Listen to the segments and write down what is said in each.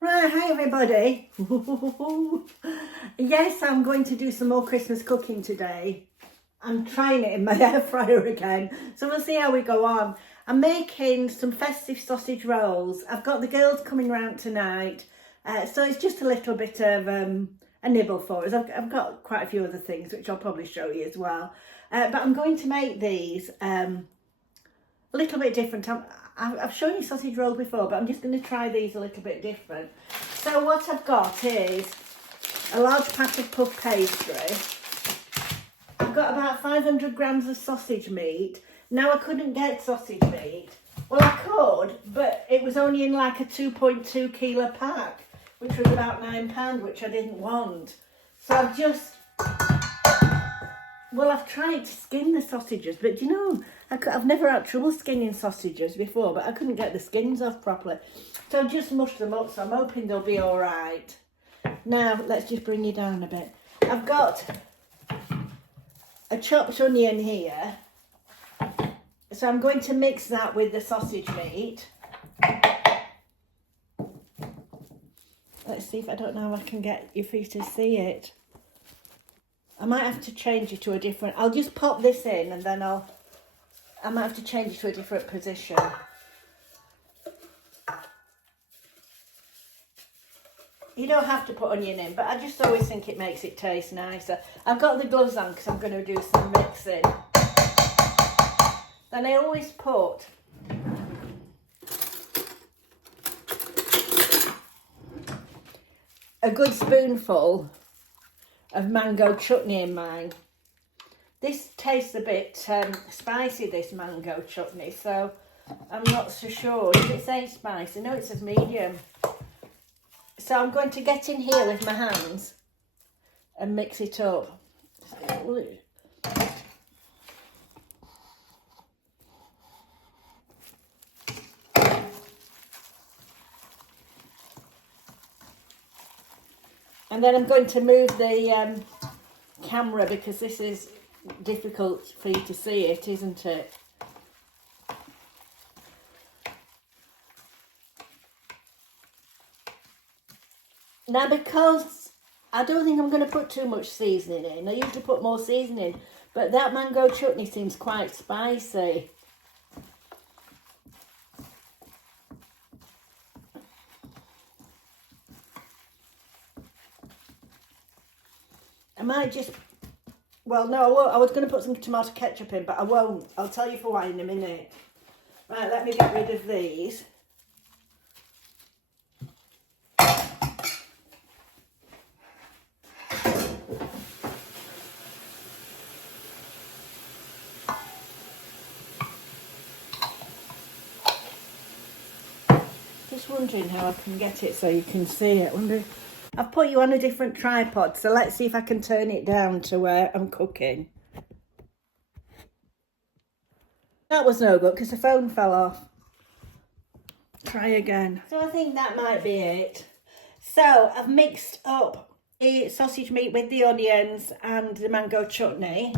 Right, hi everybody. Yes, I'm going to do some more Christmas cooking today. I'm trying it in my air fryer again, so we'll see how we go on. I'm making some festive sausage rolls. I've got the girls coming round tonight, so it's just a little bit of a nibble for us. I've got quite a few other things which I'll probably show you as well. But I'm going to make these a little bit different. I've shown you sausage rolls before, but I'm just going to try these a little bit different. So what I've got is a large pack of puff pastry. I've got about 500 grams of sausage meat. Now I couldn't get sausage meat. Well, I could, but it was only in like a 2.2 kilo pack, which was about £9, which I didn't want. So I've tried to skin the sausages, but you know, I've never had trouble skinning sausages before, but I couldn't get the skins off properly. So I've just mushed them up, so I'm hoping they'll be all right. Now, let's just bring you down a bit. I've got a chopped onion here, so I'm going to mix that with the sausage meat. Let's see if I don't know how I can get you for you to see it. I might have to change it to a different... I'll just pop this in and then I might have to change it to a different position. You don't have to put onion in, but I just always think it makes it taste nicer. I've got the gloves on because I'm going to do some mixing. Then I always put a good spoonful of mango chutney in mine. This tastes a bit spicy, this mango chutney, so I'm not so sure. Does it say spicy? No, it says medium. So I'm going to get in here with my hands and mix it up. And then I'm going to move the camera because this is difficult for you to see it, isn't it? Now, because I don't think I'm going to put too much seasoning in. I usually put more seasoning, but that mango chutney seems quite spicy. I might just... Well, no, I won't. I was going to put some tomato ketchup in, but I won't. I'll tell you for why in a minute. Right, let me get rid of these. Just wondering how I can get it so you can see it. I've put you on a different tripod, so let's see if I can turn it down to where I'm cooking. That was no good because the phone fell off. Try again. So I think that might be it. So I've mixed up the sausage meat with the onions and the mango chutney.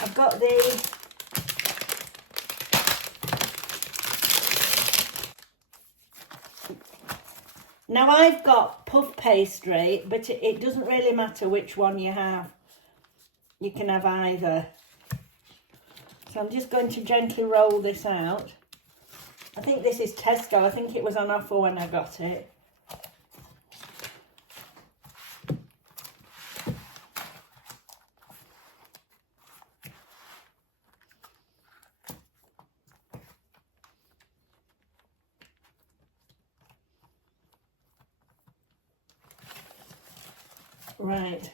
I've got the now I've got puff pastry, but it doesn't really matter which one you have. You can have either. So I'm just going to gently roll this out. I think this is Tesco. I think it was on offer when I got it. Right.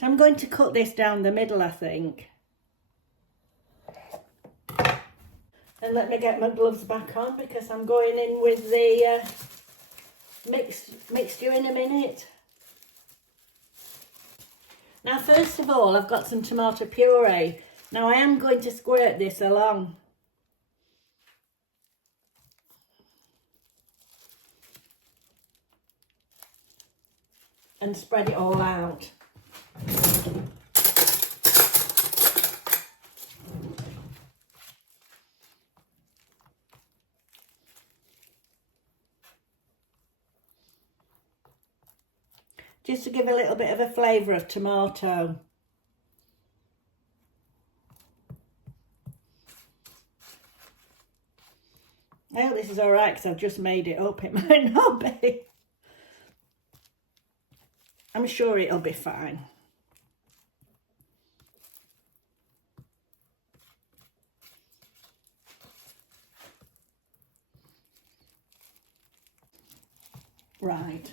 So I'm going to cut this down the middle, I think. And let me get my gloves back on because I'm going in with the mixture in a minute. Now, first of all, I've got some tomato puree. Now, I am going to squirt this along. And spread it all out. just to give a little bit of a flavour of tomato. I hope this is alright because I've just made it up. It might not be. I'm sure it'll be fine. Right.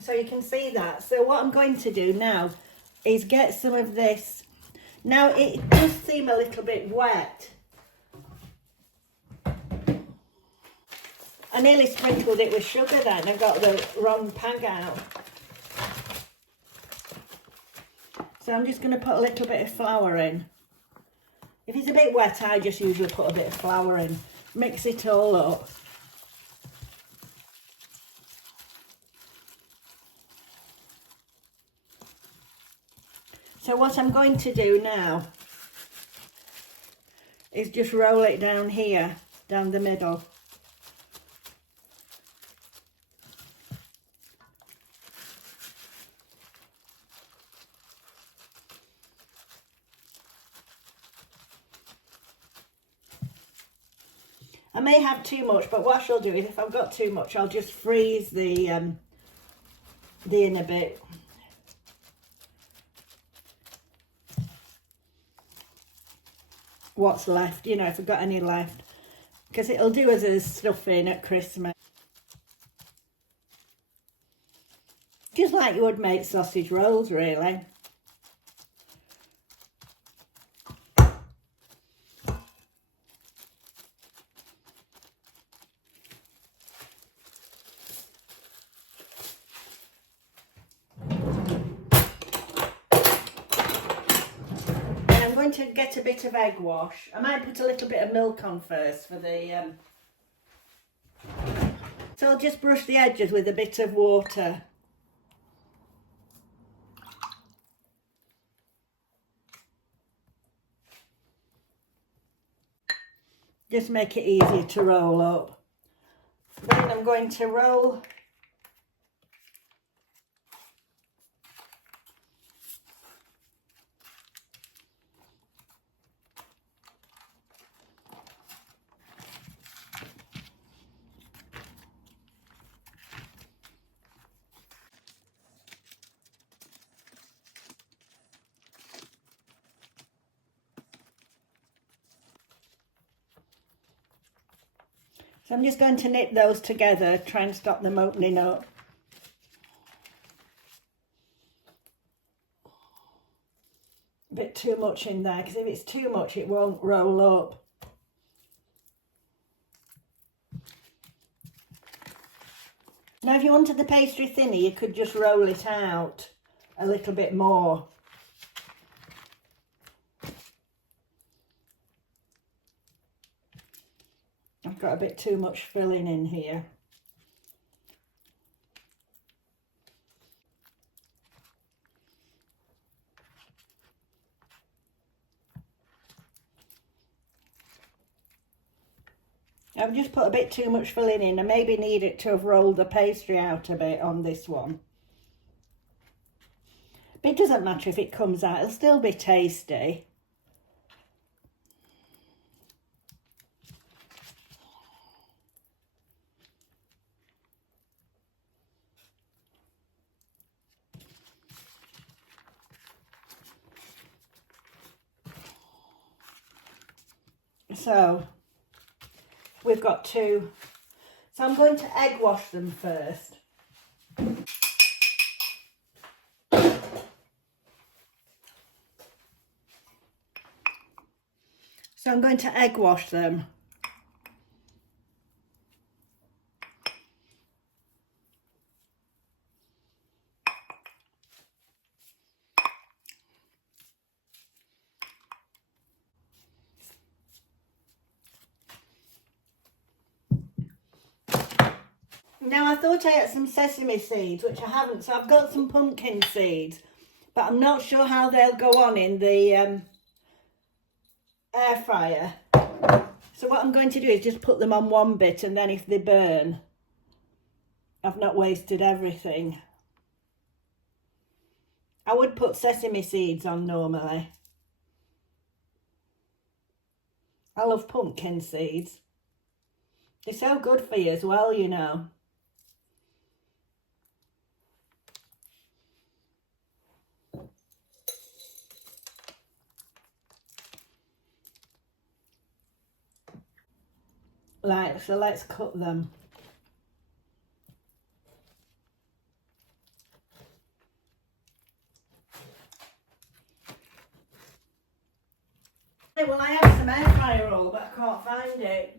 So you can see that. So what I'm going to do now is get some of this. Now it does seem a little bit wet. I nearly sprinkled it with sugar then. I got the wrong pag out. So I'm just going to put a little bit of flour in. If it's a bit wet, I just usually put a bit of flour in. Mix it all up. So what I'm going to do now is just roll it down here, down the middle. I may have too much, but what I shall do is if I've got too much, I'll just freeze the inner bit. What's left, you know, if I've got any left, because it'll do as a stuffing at Christmas. Just like you would make sausage rolls, really. To get a bit of egg wash. I might put a little bit of milk on first for the so I'll just brush the edges with a bit of water. Just make it easier to roll up. Then I'm going to roll So I'm just going to knit those together, try and stop them opening up. A bit too much in there, because if it's too much it won't roll up. Now if you wanted the pastry thinner, you could just roll it out a little bit more. I've got a bit too much filling in here. I've just put a bit too much filling in. I maybe need it to have rolled the pastry out a bit on this one. But it doesn't matter if it comes out, it'll still be tasty. So we've got two. So I'm going to egg wash them first. So I'm going to egg wash them. Now I thought I had some sesame seeds, which I haven't, so I've got some pumpkin seeds, but I'm not sure how they'll go on in the air fryer. So what I'm going to do is just put them on one bit, and then if they burn, I've not wasted everything. I would put sesame seeds on normally. I love pumpkin seeds. They're so good for you as well, you know. Right, so let's cut them. Well, I have some air fryer roll, but I can't find it.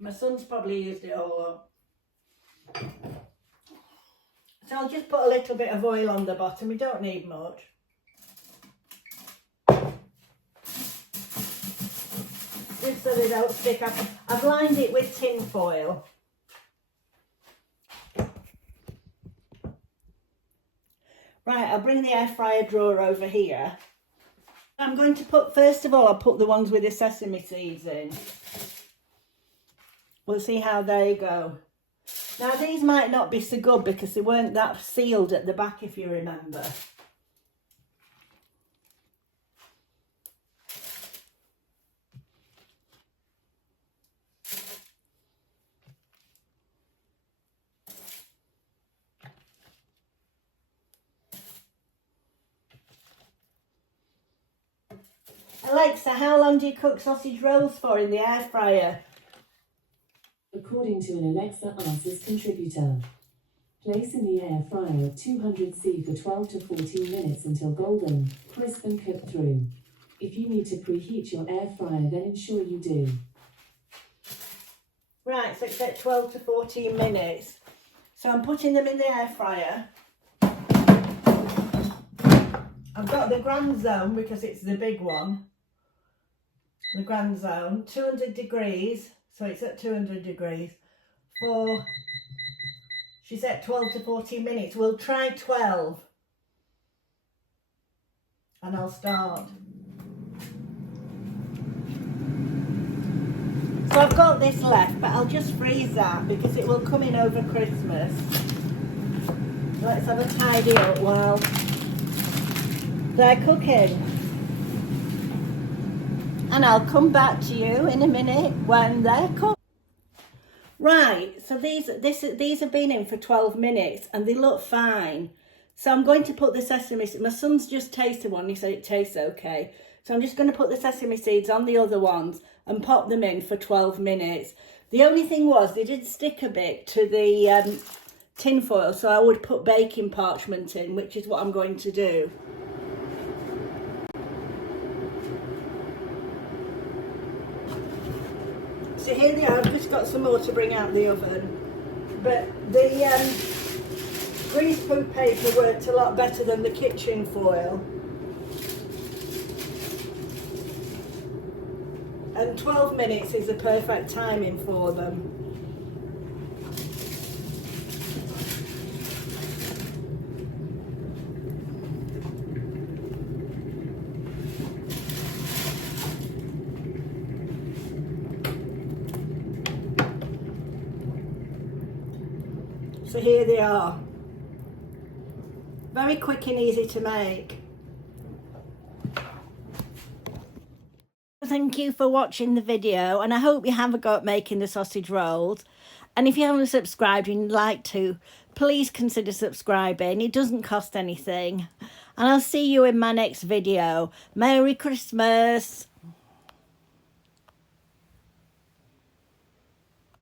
My son's probably used it all up. So I'll just put a little bit of oil on the bottom. We don't need much. Just so they don't stick up. I've lined it with tin foil. Right, I'll bring the air fryer drawer over here. I'm going to put, first of all, I'll put the ones with the sesame seeds in. We'll see how they go. Now, these might not be so good because they weren't that sealed at the back, if you remember. Alexa, how long do you cook sausage rolls for in the air fryer? According to an Alexa Answers contributor, place in the air fryer at 200°C for 12 to 14 minutes until golden, crisp and cooked through. If you need to preheat your air fryer, then ensure you do. Right, so it's at 12 to 14 minutes. So I'm putting them in the air fryer. I've got the Grand Zone because it's the big one. The Grand Zone, 200 degrees. So it's at 200 degrees for, she said 12 to 14 minutes. We'll try 12 and I'll start. So I've got this left, but I'll just freeze that because it will come in over Christmas. Let's have a tidy up while they're cooking. And I'll come back to you in a minute when they're cooked. Right, so these have been in for 12 minutes and they look fine. So I'm going to put the sesame seeds. My son's just tasted one, he said it tastes okay. So I'm just going to put the sesame seeds on the other ones and pop them in for 12 minutes. The only thing was they did stick a bit to the tin foil, so I would put baking parchment in, which is what I'm going to do. So here they are, I've just got some more to bring out the oven. But the greaseproof paper worked a lot better than the kitchen foil. And 12 minutes is the perfect timing for them. So here they are. Very quick and easy to make. Thank you for watching the video, and I hope you have a go at making the sausage rolls. And if you haven't subscribed and you'd like to, please consider subscribing. It doesn't cost anything. And I'll see you in my next video. Merry Christmas.